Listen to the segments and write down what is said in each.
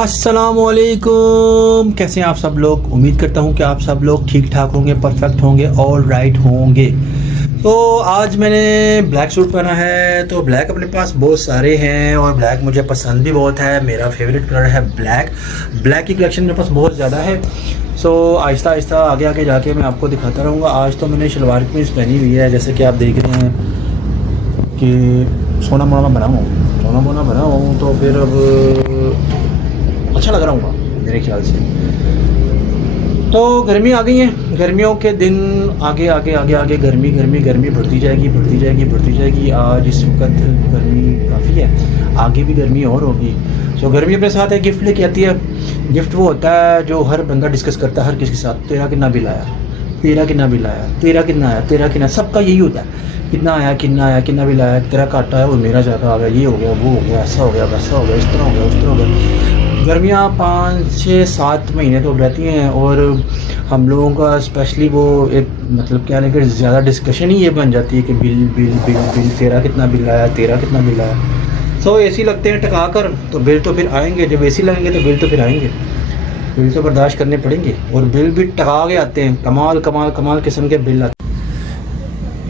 अस्सलामुअलैकुम, कैसे हैं आप सब लोग। उम्मीद करता हूं कि आप सब लोग ठीक ठाक होंगे, परफेक्ट होंगे और राइट होंगे। तो आज मैंने ब्लैक सूट पहना है। तो ब्लैक अपने पास बहुत सारे हैं और ब्लैक मुझे पसंद भी बहुत है। मेरा फेवरेट कलर है ब्लैक। ब्लैक की कलेक्शन मेरे पास बहुत ज़्यादा है। सो आहिस्ता आहिस्ता आगे आगे जाके मैं आपको दिखाता रहूँगा। आज तो मैंने शलवार कमीज़ पहनी हुई है, जैसे कि आप देख रहे हैं कि सोना मोना बना हूँ तो फिर अब अच्छा लग रहा हूँ मेरे ख्याल से। तो गर्मी आ गई है, गर्मियों के दिन आगे आगे आगे आगे गर्मी गर्मी गर्मी बढ़ती जाएगी। आज इस वक्त गर्मी काफ़ी है, आगे भी गर्मी और होगी। सो गर्मी अपने साथ एक गिफ्ट लेके आती है। गिफ्ट वो होता है जो हर बंदा डिस्कस करता है हर किसी के साथ। तेरा कितना बिल आया, तेरा कितना बिल आया, तेरा कितना आया, तेरा कितना, सबका यही होता है। कितना आया, कितना बिल आया, तेरा काटा है और मेरा ज़्यादा आ गया, ये हो गया, वो हो गया, ऐसा हो गया, वैसा हो गया, इस तरह हो गया, उस तरह हो गया। गर्मियाँ 5-6-7 महीने तो रहती हैं और हम लोगों का स्पेशली वो एक मतलब क्या लेकर ज़्यादा डिस्कशन ही ये बन जाती है कि बिल बिल बिल बिल, तेरा कितना बिल आया, तेरा कितना बिल आया। सो एसी लगते हैं टका कर तो बिल तो फिर आएंगे, जब एसी लगेंगे तो बिल तो फिर आएंगे। बिल तो बर्दाश्त करने पड़ेंगे और बिल भी टका के आते हैं। कमाल कमाल कमाल किस्म के बिल आते हैं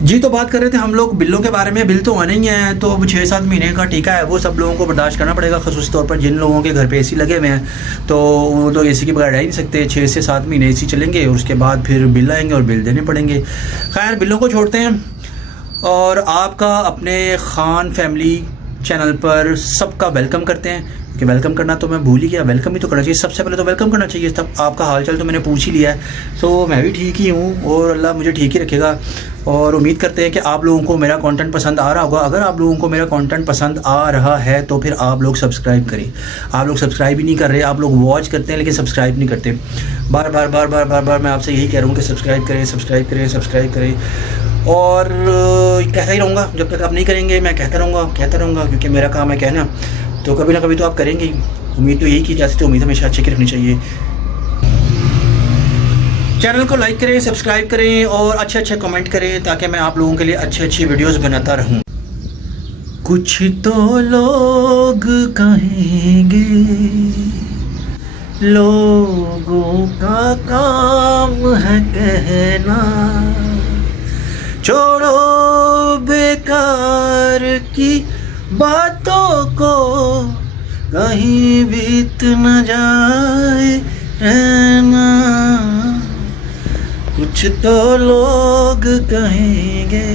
जी। तो बात कर रहे थे हम लोग बिलों के बारे में। बिल तो आने ही है, तो अब 6-7 महीने का टीका है, वो सब लोगों को बर्दाश्त करना पड़ेगा। ख़ुसूस तौर पर जिन लोगों के घर पे एसी लगे हुए हैं तो वो तो एसी के बगैर रह ही नहीं सकते। 6 से 7 महीने एसी चलेंगे और उसके बाद फिर बिल आएंगे और बिल देने पड़ेंगे। खैर, बिलों को छोड़ते हैं और आपका अपने खान फैमिली चैनल पर सबका वेलकम करते हैं कि वेलकम करना तो मैं भूल ही गया। वेलकम ही तो करना चाहिए, सबसे पहले तो वेलकम करना चाहिए। तब आपका हालचाल तो मैंने पूछ ही लिया है। तो मैं भी ठीक ही हूँ और अल्लाह मुझे ठीक ही रखेगा। और उम्मीद करते हैं कि आप लोगों को मेरा कंटेंट पसंद आ रहा होगा। अगर आप लोगों को मेरा कंटेंट पसंद आ रहा है तो फिर आप लोग सब्सक्राइब करें। आप लोग सब्सक्राइब ही नहीं कर रहे, आप लोग वॉच करते हैं लेकिन सब्सक्राइब नहीं करते। बार बार बार बार बार बार मैं आपसे यही कह रहा हूँ कि सब्सक्राइब करें, सब्सक्राइब करें, सब्सक्राइब करें। और कहता ही रहूँगा जब तक आप नहीं करेंगे। मैं कहता रहूँगा क्योंकि मेरा काम है कहना। तो कभी ना कभी तो आप करेंगे ही। उम्मीद तो यही की जा सकती है, उम्मीद हमेशा अच्छी की रखनी चाहिए। चैनल को लाइक करें, सब्सक्राइब करें और अच्छे अच्छे कमेंट करें ताकि मैं आप लोगों के लिए अच्छी अच्छी वीडियोस बनाता रहूं। कुछ तो लोग कहेंगे, लोगों का काम है कहना, छोड़ो बेकार की बातों को, कहीं बीत न जाए रहना। कुछ तो लोग कहेंगे।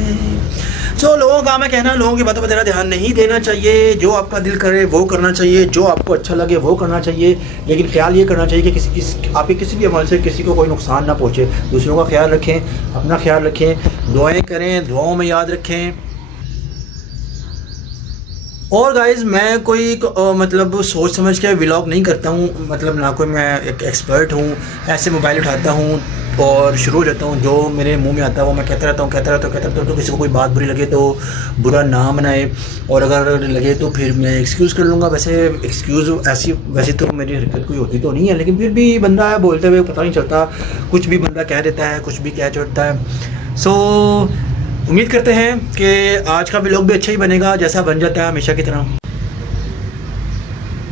सो लोगों का मैं कहना, लोगों की बातों पर ज़रा ध्यान नहीं देना चाहिए। जो आपका दिल करे वो करना चाहिए, जो आपको अच्छा लगे वो करना चाहिए। लेकिन ख्याल ये करना चाहिए कि आपके किसी भी अमल से किसी को कोई नुकसान ना पहुँचे। दूसरों का ख्याल रखें, अपना ख्याल रखें, दुआएं करें, दुआओं में याद रखें। और गाइज़, मैं कोई मतलब सोच समझ के व्लॉग नहीं करता हूँ। मतलब ना कोई मैं एक एक्सपर्ट हूँ। ऐसे मोबाइल उठाता हूँ और शुरू हो जाता हूँ। जो मेरे मुंह में आता है वो मैं कहता रहता हूँ। तो किसी को कोई बात बुरी लगे तो बुरा ना मनाए, और अगर लगे तो फिर मैं एक्सक्यूज़ कर लूँगा। वैसे तो मेरी हरकत कोई होती तो नहीं है, लेकिन फिर भी बंदा बोलते हुए पता नहीं चलता, कुछ भी बंदा कह देता है, कुछ भी कह छोड़ता है। सो उम्मीद करते हैं कि आज का व्लॉग भी अच्छा ही बनेगा, जैसा बन जाता है हमेशा की तरह।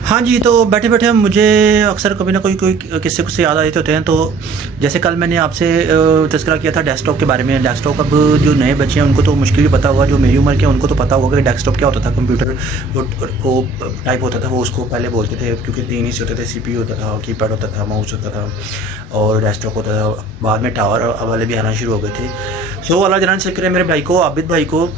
हाँ जी, तो बैठे बैठे मुझे अक्सर कभी ना कोई किस्से कुछ याद आ जाते होते हैं। तो जैसे कल मैंने आपसे तज़किरा किया था डेस्कटॉप के बारे में। डेस्कटॉप अब जो नए बच्चे हैं उनको तो मुश्किल ही पता होगा, जो मेरी उम्र के हैं उनको तो पता होगा कि डेस्कटॉप क्या होता था। कंप्यूटर को टाइप होता था, वो उसको पहले बोलते थे, क्योंकि 3 हिस्से होते थे। CPU होता था, कीपैड होता था, माउस होता था और डेस्कटॉप होता था। बाद में टावर वाले भी आना शुरू हो गए थे। सो अल्लाह जान से करे मेरे भाई को, आबिद भाई को,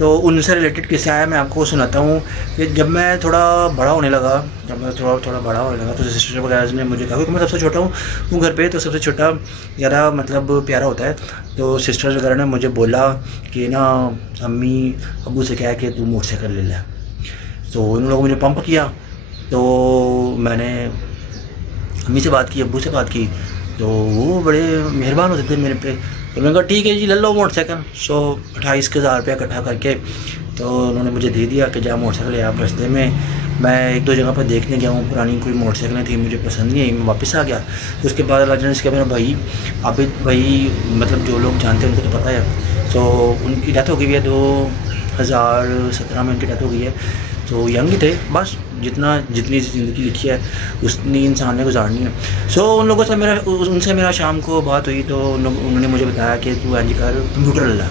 तो उनसे रिलेटेड किस्सा है, मैं आपको सुनाता हूँ। कि जब मैं थोड़ा बड़ा होने लगा तो सिस्टर वगैरह ने मुझे कहा, क्योंकि मैं सबसे छोटा हूँ घर पे, तो सबसे छोटा ज़्यादा मतलब प्यारा होता है। तो सिस्टर्स वगैरह ने मुझे बोला कि ना अम्मी अब्बू से कहा कि तू मोटरसाइकिल ले ले। तो उन लोगों ने मुझे पंप किया। तो मैंने अम्मी से बात की, अब्बू से बात की, तो वो बड़े मेहरबान होते थे मेरे पे। तो मैंने कहा ठीक है जी, ले लो मोटरसाइकिल। 28,000 रुपया इकट्ठा करके तो उन्होंने मुझे दे दिया कि जा मोटरसाइकिल ले। आप रास्ते में मैं 1-2 जगह पर देखने गया हूँ, पुरानी कोई मोटरसाइकिलें थी, मुझे पसंद नहीं आई, मैं वापस आ गया। तो उसके बाद अल्लाह जाने से मेरा भाई आबिद भाई, मतलब जो लोग जानते हैं उनको तो पता है। तो उनकी डेथ हो गई है, 2017 में उनकी डेथ हो गई है। तो यंग थे, बस जितनी ज़िंदगी लिखी है उतनी इंसान ने गुजारनी है। सो उन लोगों से उनसे मेरा शाम को बात हुई तो उन्होंने मुझे बताया कि तू एंज कर, कंप्यूटर ले ला।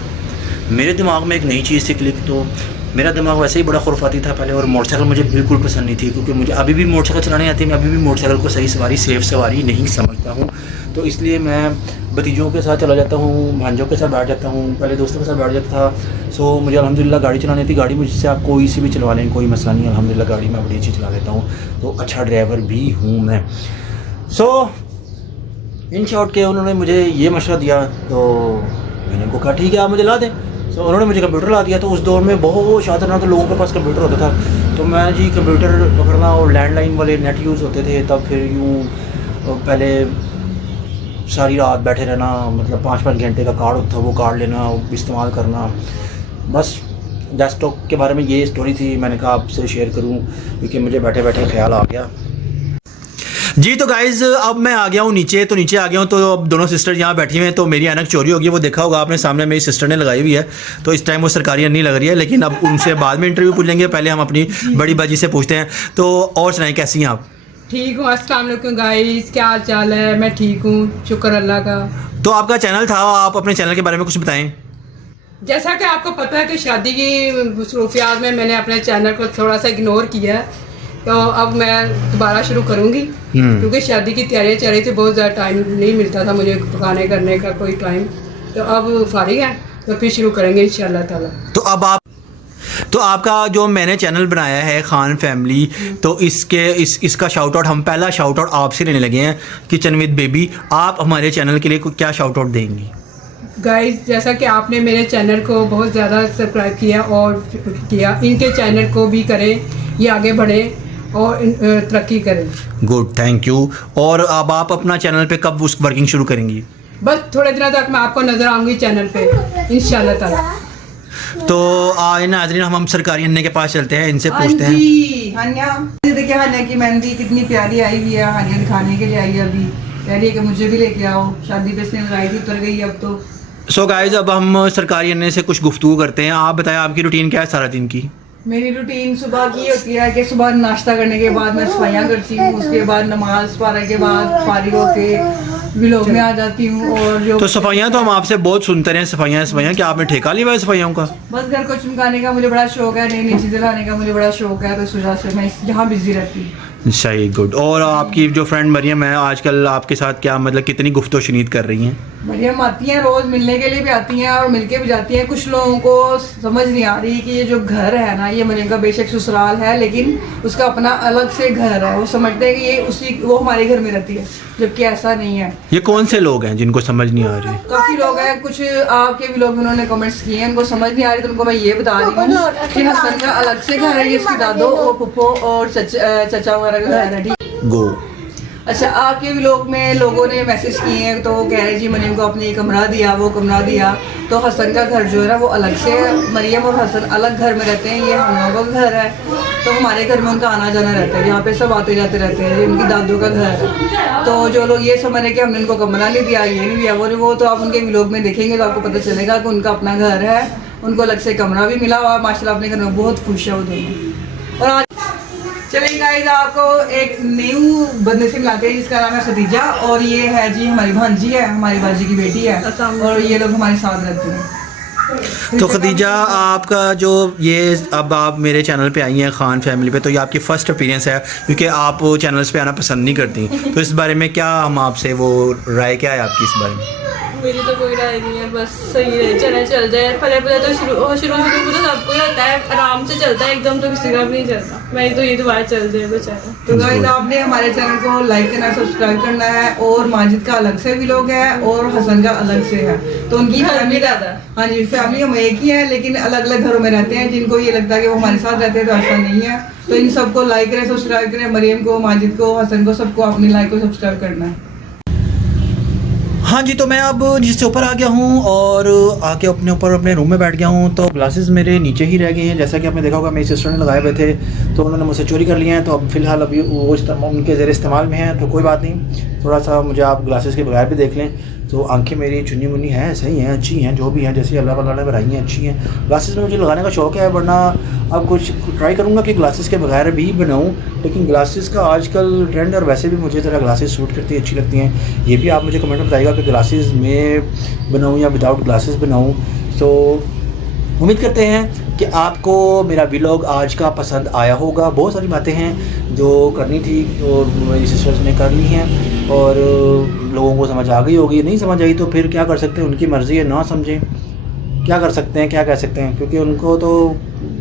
मेरे दिमाग में एक नई चीज़ थी क्लिक। तो मेरा दिमाग वैसे ही बड़ा खुरफाती था पहले, और मोटरसाइकिल मुझे बिल्कुल पसंद नहीं थी, क्योंकि मुझे अभी भी मोटरसाइकिल चलाने आती है। मैं अभी भी मोटरसाइकिल को सही सवारी, सेफ सवारी नहीं समझता हूँ। तो इसलिए मैं भतीजों के साथ चला जाता हूँ, भांजों के साथ बैठ जाता हूँ, पहले दोस्तों के साथ बैठ जाता था। सो मुझे अल्हम्दुलिल्लाह गाड़ी चलानी थी। गाड़ी मुझसे आप कोई सी भी चलवा लें, कोई मसला नहीं है। अल्हम्दुलिल्लाह गाड़ी मैं बड़ी अच्छी चला लेता हूँ, तो अच्छा ड्राइवर भी हूँ मैं। सो इन शॉर्ट के उन्होंने मुझे ये मशवरा दिया, तो मैंने उनको कहा ठीक है आप मुझे ला दें। सो उन्होंने मुझे कंप्यूटर ला दिया। तो उस दौर में बहुत शादरनाक लोगों के पास कंप्यूटर होता था, तो मैं जी कंप्यूटर पकड़ना, और लैंडलाइन वाले नेट यूज़ होते थे तब। फिर यूँ पहले सारी रात बैठे रहना, मतलब 5-5 घंटे का कार्ड होता, वो कार्ड लेना, इस्तेमाल करना। बस डेस्कटॉप के बारे में ये स्टोरी थी, मैंने कहा आपसे शेयर करूं क्योंकि मुझे बैठे बैठे ख्याल आ गया जी। तो गाइज़ अब मैं आ गया हूँ नीचे। तो नीचे आ गया हूँ, तो अब दोनों सिस्टर यहाँ बैठी हुई हैं। तो मेरी ऐनक चोरी होगी, वो देखा होगा आपने, सामने मेरी सिस्टर ने लगाई हुई है। तो इस टाइम वो सरकारी नहीं लग रही है, लेकिन अब उनसे बाद में इंटरव्यू पूछ लेंगे। पहले हम अपनी बड़ी बाजी से पूछते हैं। तो और सुनाएं, कैसी हैं आप? ठीक हूँ, अस्सलाम वालेकुम गाइस, क्या हाल चाल है? मैं ठीक हूँ, शुक्र अल्लाह का। तो आपका चैनल था, आप अपने चैनल के बारे में कुछ बताएं। जैसा कि आपको पता है कि शादी की मसरूफियात में मैंने अपने चैनल को थोड़ा सा इग्नोर किया है, तो अब मैं दोबारा शुरू करूँगी, क्योंकि शादी की तैयारियाँ चल रही थी, बहुत ज़्यादा टाइम नहीं मिलता था मुझे पकाने करने का कोई टाइम। तो अब फारिग है, तो फिर शुरू करेंगे इंशाल्लाह ताला। तो आपका जो मैंने चैनल बनाया है खान फैमिली, तो इसका शाउट आउट, हम पहला शाउट आउट आपसे लेने लगे हैं, किचन विद बेबी। आप हमारे चैनल के लिए क्या शाउट आउट देंगी? गाइस, जैसा कि आपने मेरे चैनल को बहुत ज़्यादा सब्सक्राइब किया और किया, इनके चैनल को भी करें, ये आगे बढ़े और तरक्की करें। Good, thank you. और अब आप अपना चैनल पे कब उस वर्किंग शुरू करेंगी? बस थोड़े दिनों तक मैं आपको नजर आऊंगी चैनल पे इंशाल्लाह ताला। तो नाज़रीन, हम सरकारी अन्ने के पास चलते हैं, इनसे पूछते हैं। हानिया, देखिए हानिया की मेहंदी कितनी प्यारी आई हुई है। हानिया दिखाने के लिए आई है, अभी कह रही है कि मुझे भी लेके आओ। शादी पे इसने लगाई थी, उतर गई अब तो। सो गाइज, अब हम सरकारी अन्ने से कुछ गुफ्तगू करते हैं। आप बताएं, आपकी रूटीन क्या है सारा दिन की? मेरी रूटीन सुबह की होती है कि सुबह नाश्ता करने के बाद मैं सफाइयाँ करती हूँ, उसके बाद नमाज पढ़ने के बाद फारिग होके व्लॉग में आ जाती हूँ। और जो तो सफाइयाँ तो हम आपसे बहुत सुनते रहे, सफाइयाँ क्या आपने ठेका लिया है सफाइयों का? बस घर को चमकाने का मुझे बड़ा शौक है, नई नई चीज़ें लाने का मुझे बड़ा शौक है, तो इस वजह से मैं यहाँ बिजी रहती हूँ। सही, गुड। और आपकी जो फ्रेंड मरियम है, आजकल आपके साथ क्या मतलब कितनी गुफ्तो शनीद कर रही हैं? मरियम आती हैं, रोज मिलने के लिए भी आती हैं और मिलके भी जाती हैं। कुछ लोगों को समझ नहीं आ रही कि ये जो घर है ना, ये मरियम का बेशक ससुराल है, लेकिन उसका अपना अलग से घर है। वो समझते हैं कि वो हमारे घर में रहती है, जबकि ऐसा नहीं है। ये कौन से लोग हैं जिनको समझ नहीं आ रही? काफी लोग हैं, कुछ आपके भी लोग उन्होंने कमेंट्स किए हैं, उनको समझ नहीं आ रही। तो उनको मैं ये बता रही हूँ कि हसन का अलग से घर है, ये उसकी दादो और फुफो और चचा वगैरह का घर है। ठीक, गो। अच्छा, आपके व्लॉग में लोगों ने मैसेज किए हैं, तो कह रहे जी मरियम को अपने कमरा दिया, वो कमरा दिया। तो हसन का घर जो है ना वो अलग से, मरियम और हसन अलग घर में रहते हैं, ये हम लोगों का घर है। तो हमारे घर में उनका आना जाना रहता है, यहाँ पे सब आते जाते रहते हैं। ये उनकी दादू का घर है। तो जो लोग ये समझ रहे कि हमने उनको कमरा नहीं दिया, ये नहीं दिया, वो तो आप उनके व्लॉग में देखेंगे तो आपको पता चलेगा कि उनका अपना घर है, उनको अलग से कमरा भी मिला हुआ। माशाल्लाह अपने घर में बहुत खुश है वो दोनों। और आज चलिए गाइस, आपको एक न्यू बंदे से मिलाते हैं जिसका नाम है खदीजा, और ये है जी हमारी भांजी है, हमारी बाजी की बेटी है, और ये लोग हमारे साथ रहते हैं। तो खदीजा, आपका जो ये अब आप मेरे चैनल पे आई हैं खान फैमिली पे, तो ये आपकी फ़र्स्ट अपीयरेंस है, क्योंकि आप चैनल्स पे आना पसंद नहीं करती। तो इस बारे में क्या हम आपसे वो राय क्या है आपकी इस बारे में? मेरी तो कोई राय नहीं है, बस सही है, चैनल चल जाए। पहले तो शुरू में तो सबको होता है, आराम से चलता है, एकदम तो किसी का भी नहीं चलता। मेरी तो ये दुआ चल जाए बस चैनल। तो गाइस, आपने हमारे चैनल को लाइक करना, सब्सक्राइब करना है। और माजिद का अलग से व्लॉग है और हसन का अलग से है, तो उनकी फैमिली ज़्यादा, हाँ जी, फैमिली हम एक ही है, लेकिन अलग अलग घरों में रहते हैं। जिनको ये लगता है कि वो हमारे साथ रहते हैं, तो ऐसा नहीं है। तो इन सबको लाइक करें, सब्सक्राइब करें। मरियम को, माजिद को, हसन को, सबको अपनी लाइक को सब्सक्राइब करना है। हाँ जी, तो मैं अब जिससे ऊपर आ गया हूँ और आके अपने ऊपर अपने रूम में बैठ गया हूँ। तो ग्लासेस मेरे नीचे ही रह गए हैं, जैसा कि आपने देखा होगा मेरी सिस्टर ने लगाए हुए थे, तो उन्होंने मुझसे चोरी कर लिए हैं। तो अब फ़िलहाल अभी वो उनके ज़रिए इस्तेमाल में हैं, तो कोई बात नहीं, थोड़ा सा मुझे आप ग्लासेस के बगैर भी देख लें। तो आंखें मेरी चुनी मुनी हैं, सही हैं, अच्छी हैं, जो भी हैं जैसे अल्लाह ताला ने बनाई हैं अच्छी हैं। ग्लासेस में मुझे लगाने का शौक़ है, वरना अब कुछ ट्राई करूँगा कि ग्लासेस के बगैर भी बनाऊँ, लेकिन ग्लासेस का आजकल ट्रेंड, और वैसे भी मुझे तरह ग्लासेस सूट करती हैं, अच्छी लगती हैं। ये भी आप मुझे कमेंट में बताइएगा कि ग्लासेस में बनाऊँ या विदाउट ग्लासेस बनाऊँ। तो उम्मीद करते हैं कि आपको मेरा व्लॉग आज का पसंद आया होगा। बहुत सारी बातें हैं जो करनी थी और मेरी सिस्टर्स ने कर ली हैं और लोगों को समझ आ गई होगी। नहीं समझ आई तो फिर क्या कर सकते हैं, उनकी मर्ज़ी है, ना समझें, क्या कर सकते हैं, क्या कह सकते हैं, क्योंकि उनको तो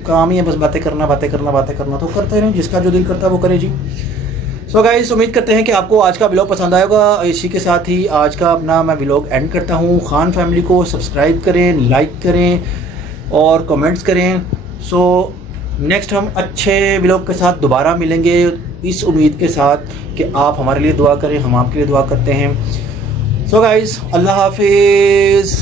काम ही है बस बातें करना, बातें करना, बातें करना। तो करते रहें, जिसका जो दिल करता है वो करे जी। सो गाइस, उम्मीद करते हैं कि आपको आज का व्लॉग पसंद आएगा। इसी के साथ ही आज का अपना मैं व्लॉग एंड करता हूँ। खान फैमिली को सब्सक्राइब करें, लाइक करें और कमेंट्स करें। सो नेक्स्ट हम अच्छे व्लॉग के साथ दोबारा मिलेंगे, इस उम्मीद के साथ कि आप हमारे लिए दुआ करें, हम आपके लिए दुआ करते हैं। सो गाइस, अल्लाह हाफिज़।